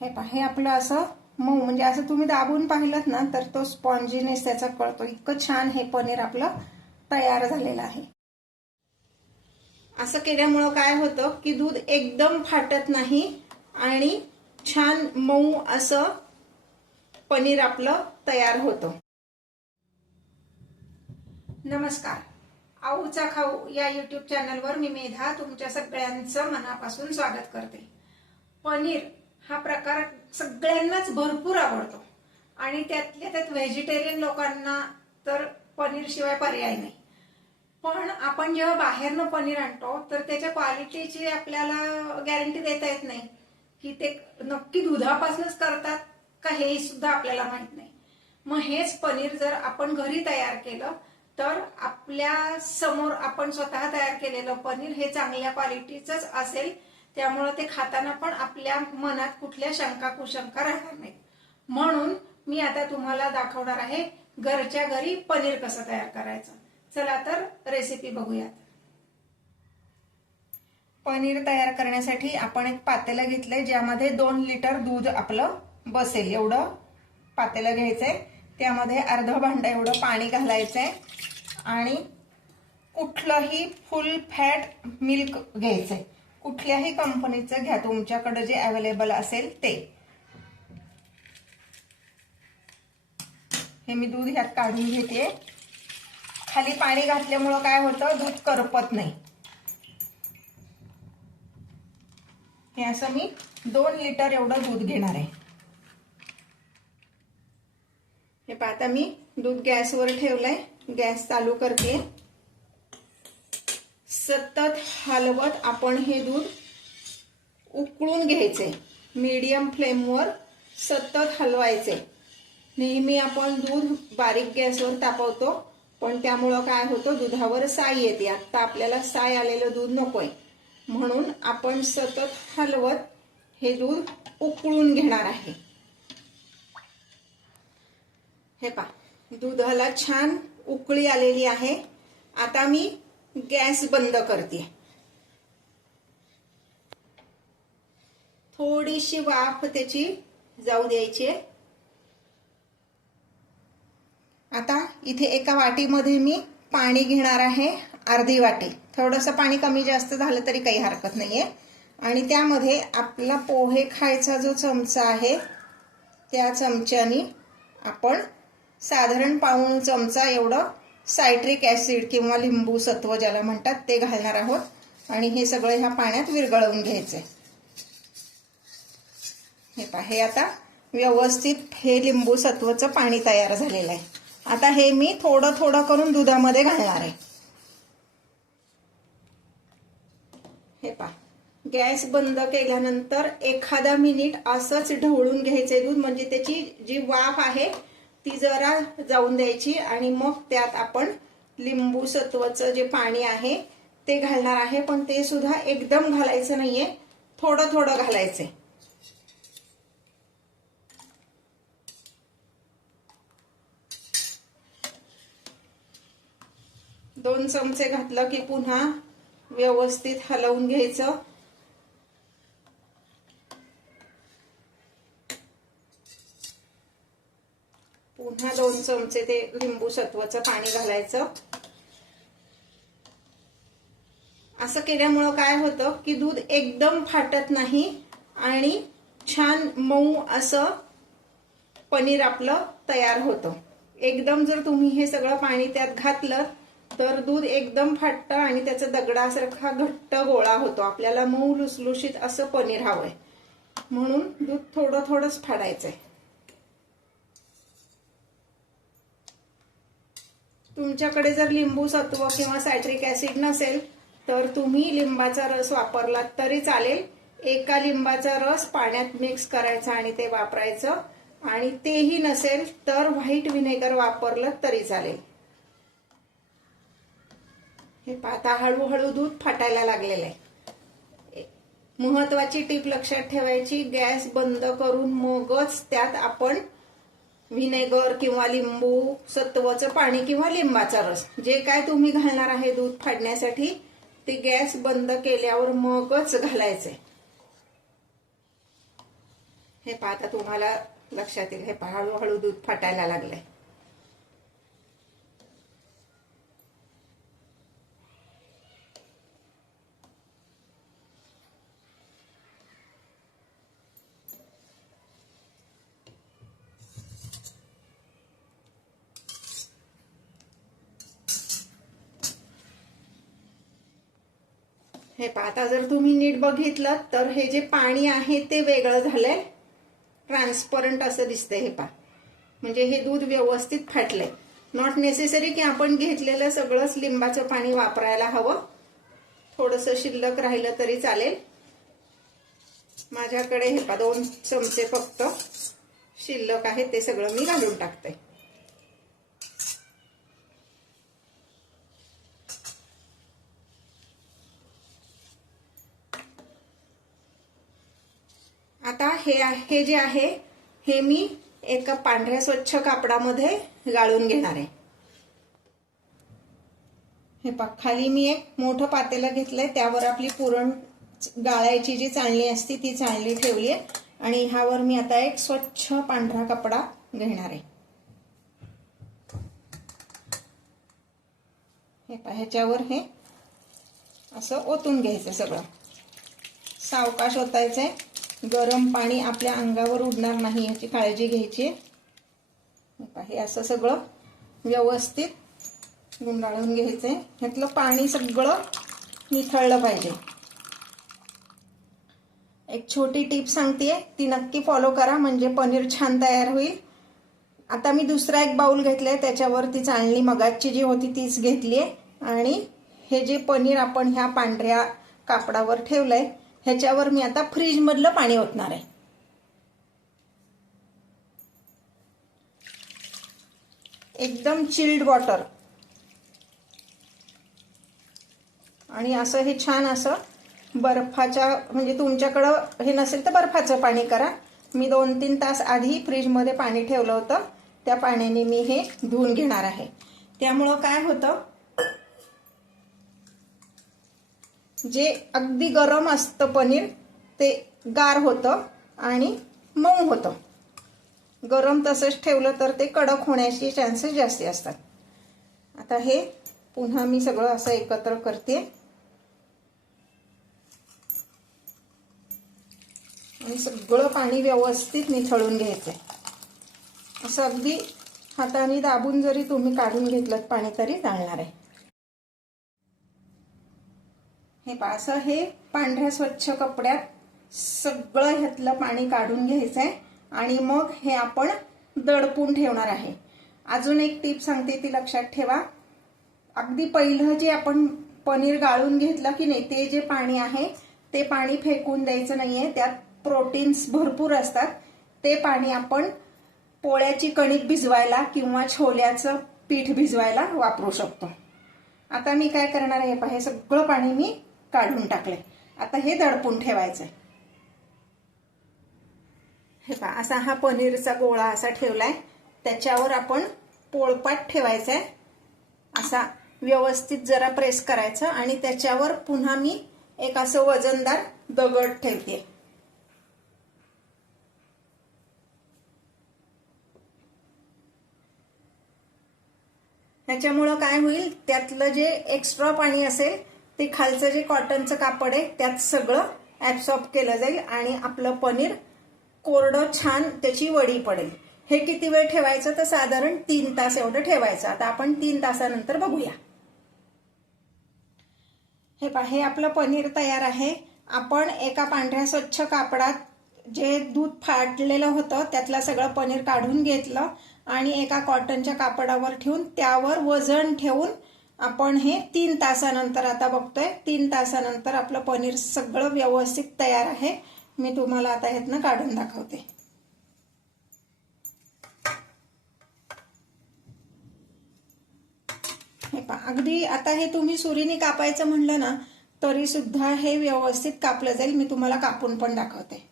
हे पहा, हे आपलं असं मऊ म्हणजे असं तुम्ही दाबून पाहिलं ना तर तो स्पॉन्जीनेस त्याचा कळतो. इतकं छान हे पनीर आपलं तयार झालेलं आहे. असं केल्यामुळं काय होतं की दूध एकदम फाटत नाही आणि छान मऊ असं पनीर आपलं तयार होतं. नमस्कार, आऊचा खाऊ या युट्यूब चॅनलवर मी मेधा तुमच्या सगळ्यांचं मनापासून स्वागत करते. पनीर हा प्रकार सगळ्यांनाच भरपूर आवडतो आणि त्यातल्या त्यात व्हेजिटेरियन लोकांना तर पनीर शिवाय पर्याय नाही. पण आपण जेव्हा बाहेरनं पनीर आणतो तर त्याच्या क्वालिटीची आपल्याला गॅरंटी देता येत नाही की ते नक्की दुधापासूनच करतात का हे सुद्धा आपल्याला माहित नाही. मग हेच पनीर जर आपण घरी तयार केलं तर आपल्या समोर आपण स्वतः तयार केलेलं पनीर हे चांगल्या क्वालिटीचंच असेल. त्यामुळे ते खाताना पण आपल्या मनात कुठल्या शंका कुशंका राहणार नाहीत. म्हणून मी आता तुम्हाला दाखवणार आहे घरच्या घरी पनीर कसं तयार करायचं. चला तर रेसिपी बघूयात. पनीर तयार करण्यासाठी आपण एक पातेलं घेतलंय ज्यामध्ये 2 लिटर दूध आपलं बसेल एवढं पातेलं घ्यायचंय. त्यामध्ये अर्धा भांडा एवढं पाणी घालायचंय आणि कुठलंही फुल फॅट मिल्क घ्यायचंय. कुठल्याही कंपनीचं घ्या, तुमच्याकडे जे अवेलेबल असेल ते. हे मी दूध ह्यात काढून घेते. खाली पाणी घातल्यामुळं काय होतं, दूध करपत नाही. हे असं मी 2 लिटर एवढं दूध घेणार आहे. हे पाहता मी दूध गॅसवर ठेवलंय. गॅस चालू करते. सतत हलवत आपण हे दूध उकळून घ्यायचे. मीडियम फ्लेमवर सतत हलवायचे. नेहमी आपण दूध बारीक गॅसवर तापवतो पण त्यामुळं काय होतं, दुधावर साय येते. आता आपल्याला साय आलेलं दूध नकोय म्हणून आपण सतत हलवत हे दूध उकळून घेणार आहे. हे पहा, दुधाला छान उकळी आलेली आहे. आता मी गॅस बंद करते. थोडीशी वाफ त्याची जाऊ द्यायची. आता इथे एका वाटीमध्ये मी पाणी घेणार आहे, अर्धी वाटी. थोडंसं पाणी कमी जास्त झालं तरी काही हरकत नाहीये. आणि त्यामध्ये आपला पोहे खायचा जो चमचा आहे त्या चमच्याने आपण साधारण पाऊण चमचा एवढं सायट्रिक ऍसिड किंवा लिंबू सत्व ज्याला म्हणतात ते घालणार आहोत आणि हे सगळं ह्या पाण्यात विरघळवून घ्यायचंय. हे पहा, हे आता व्यवस्थित हे लिंबू सत्वचं पाणी तयार झालेलं आहे. आता हे मी थोडं थोडं करून दुधामध्ये घालणार आहे. हे पहा, गॅस बंद केल्यानंतर एखादा मिनिट असंच ढवळून घ्यायचंय दूध, म्हणजे त्याची जी वाफ आहे ती जरा जाऊन द्यायची आणि मग त्यात आपण लिंबू सत्वचं जे पाणी आहे ते घालणार आहे. पण ते सुद्धा एकदम घालायचं नाहीये, थोडं थोडं घालायचंय. दोन चमचे घातलं की पुन्हा व्यवस्थित हलवून घ्यायचं. पुन्हा 2 चमचे ते लिंबू सत्वाचं पाणी घालायचं. असं केल्यामुळं काय होतं की दूध एकदम फाटत नाही आणि छान मऊ असं पनीर आपलं तयार होतं. एकदम जर तुम्ही हे सगळं पाणी त्यात घातलं तर दूध एकदम फाटतं आणि त्याचा दगडासारखा घट्ट गोळा होतो. आपल्याला मऊ लुसलुशीत असं पनीर हवंय म्हणून दूध थोडं थोडंच फाडायचंय. तुमच्याकडे जर लिंबू सत्व किंवा सायट्रिक ऍसिड नसेल तर तुम्ही लिंबाचा रस वापरलात तरी चालेल. एका लिंबाचा रस पाण्यात मिक्स करायचा आणि ते वापरायचं. आणि तेही नसेल तर व्हाईट व्हिनेगर वापरलं तरी चालेल. हे पाहता हळूहळू दूध फाटायला लागलेलं आहे. महत्वाची टीप लक्षात ठेवायची, गॅस बंद करून मगच त्यात आपण व्हिनेगर किंवा लिंबू सत्वाचं पाणी किंवा लिंबाचा रस जे काय तुम्ही घालणार आहे दूध फाडण्यासाठी ते गॅस बंद केल्यावर मगच घालायचंय. हे पहा, आता तुम्हाला लक्षात येईल, हे पहा हळूहळू दूध फाटायला लागलंय. हे पहा, आता जर तुम्ही नीट बघितलं तर हे जे पाणी आहे ते वेगळं झालंय, ट्रान्सपरंट असं दिसतंय. हे पहा, म्हणजे हे दूध व्यवस्थित फाटलंय. नॉट नेसेसरी की आपण घेतलेलं सगळंच लिंबाचं पाणी वापरायला हवं, थोडंसं शिल्लक राहिलं तरी चालेल. माझ्याकडे हे पहा 2 चमचे फक्त शिल्लक आहे, ते सगळं मी घालून टाकते. आता हे जे आहे हे मी एका पांढऱ्या स्वच्छ कापडामध्ये गाळून घेणार आहे. हे पहा, खाली मी एक मोठं पातेलं घेतलंय, त्यावर आपली पुरण गाळायची जी चाळणी असते ती चाळणी ठेवली आहे आणि ह्यावर मी आता एक स्वच्छ पांढरा कपडा घेणार आहे. हे पहा, ह्याच्यावर हे असं ओतून घ्यायचं, सगळं सावकाश ओतायचंय. गरम पाणी आपल्या अंगावर उडणार नाही याची काळजी घ्यायची. हे असं सगळं व्यवस्थित गुंडाळून घ्यायचंय. ह्यातलं पाणी सगळं निथळलं पाहिजे. एक छोटी टिप सांगतेय, ती नक्की फॉलो करा, म्हणजे पनीर छान तयार होईल. आता मी दुसरा एक बाउल घेतलाय, त्याच्यावर ती चाळणी मगाची जी होती तीच घेतलीय आणि हे जे पनीर आपण ह्या पांढऱ्या कापडावर ठेवलंय ह्याच्यावर मी आता फ्रीज मधलं पाणी ओतणार आहे. एकदम चिल्ड वॉटर. आणि असं हे छान असं बर्फाच्या, म्हणजे तुमच्याकडं हे नसेल तर बर्फाचं पाणी करा. मी 2-3 तास आधी फ्रीज मध्ये पाणी ठेवलं होतं, त्या पाण्याने मी हे धुवून घेणार आहे. त्यामुळं काय होतं, जे अगदी गरम असतं पनीर ते गार होतं आणि मऊ होतं. गरम तसंच ठेवलं तर ते कडक होण्याचे चान्सेस जास्त असतात. आता हे पुन्हा मी सगळं असं एकत्र करते आणि सगळं पाणी व्यवस्थित निथळून घ्यायचंय. असं अगदी हाताने दाबून जरी तुम्ही काढून घेतलं पाणी तरी चालणार आहे. हे पहा, असं हे पांढऱ्या स्वच्छ कपड्यात सगळं ह्यातलं पाणी काढून घ्यायचंय आणि मग हे आपण दडपून ठेवणार आहे. अजून एक टीप सांगते, ती लक्षात ठेवा. अगदी पहिलं जे आपण पनीर गाळून घेतलं की नाही, ते जे पाणी आहे ते पाणी फेकून द्यायचं नाहीये. त्यात प्रोटीन्स भरपूर असतात. ते पाणी आपण पोळ्याची कणिक भिजवायला किंवा छोल्याचं पीठ भिजवायला वापरू शकतो. आता मी काय करणार आहे, पहा, हे सगळं पाणी मी काढून टाकले. आता हे दडपून ठेवायचंय. हे पहा, असा हा पनीरचा गोळा असा ठेवलाय, त्याच्यावर आपण पोळपाट ठेवायचाय. असा व्यवस्थित जरा प्रेस करायचं आणि त्याच्यावर पुन्हा मी एक असं वजनदार दगड ठेवते. ह्याच्यामुळं काय होईल, त्यातलं जे एक्स्ट्रा पाणी असेल ते खालचं जे कॉटनचं कापड आहे त्यात सगळं ऍब्सॉर्ब केलं जाईल आणि आपलं पनीर कोरडं छान त्याची वडी पडेल. हे किती वेळ ठेवायचं, तर साधारण 3 तास एवढं ठेवायचं. आता आपण 3 तासानंतर बघूया. हे पहा, हे आपलं पनीर तयार आहे. आपण एका पांढऱ्या स्वच्छ कापडात जे दूध फाटलेलं होतं त्यातलं सगळं पनीर काढून घेतलं आणि एका कॉटनच्या कापडावर ठेवून त्यावर वजन ठेवून आपण हे 3 तासानंतर आता बघतोय. 3 तासानंतर आपलं पनीर सगळं व्यवस्थित तयार आहे. मी तुम्हाला आता ह्यातनं काढून दाखवते. हे पहा, अगदी आता हे तुम्ही सुरीने कापायचं म्हणलं ना तरी सुद्धा हे व्यवस्थित कापलं जाईल. मी तुम्हाला कापून पण दाखवते.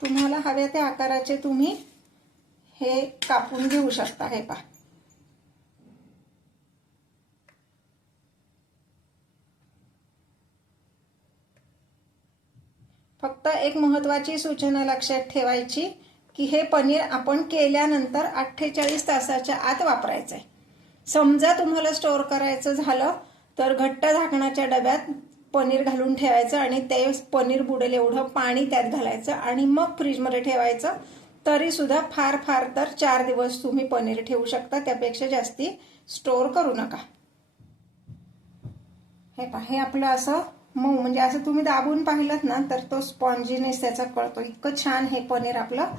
तुम्हाला हव्या त्या आकाराचे तुम्ही हे कापून घेऊ शकता. हे पहा, फक्त एक महत्त्वाची सूचना लक्षात ठेवायची की हे पनीर आपण केल्यानंतर 48 तासाच्या आत वापरायचं आहे. समजा तुम्हाला स्टोअर करायचं झालं तर घट्ट झाकणाच्या डब्यात पनीर घालून ठेवायचं आणि ते पनीर बुडेल एवढं पाणी त्यात घालायचं आणि मग फ्रीजमध्ये ठेवायचं. तरी सुद्धा फार फार तर 4 दिवस तुम्ही पनीर ठेवू शकता, त्यापेक्षा जास्ती स्टोअर करू नका. हे पहा, हे आपलं असं मऊ, म्हणजे असं तुम्ही दाबून पाहिलं ना तर तो स्पॉन्जीनेस त्याचा कळतो. इतकं छान हे पनीर आपलं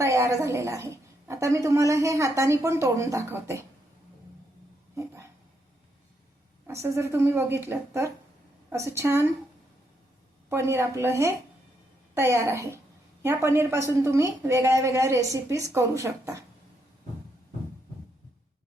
तयार झालेलं आहे. आता मी तुम्हाला हे हाताने पण तोडून दाखवते. हे पहा, असं जर तुम्ही बघितलं तर असं छान पनीर आपलं हे तयार आहे. ह्या पनीरपासून तुम्ही वेगळ्या वेगळ्या रेसिपीज करू शकता.